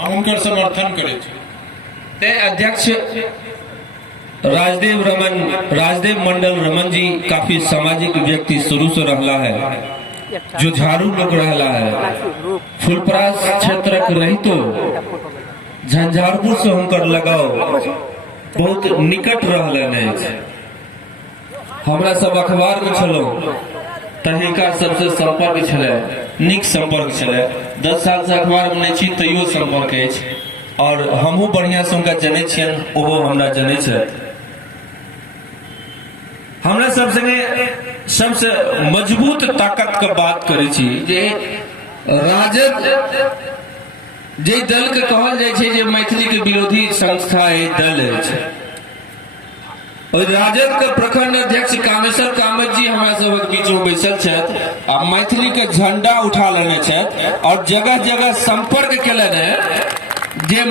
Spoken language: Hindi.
उनकर समर्थन करे ते अध्यक्ष राजदेव मंडल रमन जी काफी सामाजिक व्यक्ति शुरू से रहला है, जो झाड़ू लोग रहला है फुलपरास क्षेत्र रही तो झंझारपुर से होकर लगाओ बहुत निकट रहले हमरा सब अखबार में चलो तहिका सबसे संपर्क छले, निक संपर्क छले। 10 साल से अखबार में नहीं छी तैयो संपर्क है और हमहू बढ़िया से उनका जने छियन, ओहो हमरा जने छै। हमरा सब संगे सबसे मजबूत ताकत के बात करे छी जे राजद जे दल के कहल जाय छै जे मैथिली के विरोधी संस्था है दल है, और राजद के प्रखंड अध्यक्ष कामेश्वर कामत जी हमरा सब बीच में बैसल छथि आ मैथिली के झंडा उठा लेने छथि और जगह जगह संपर्क केलनि जे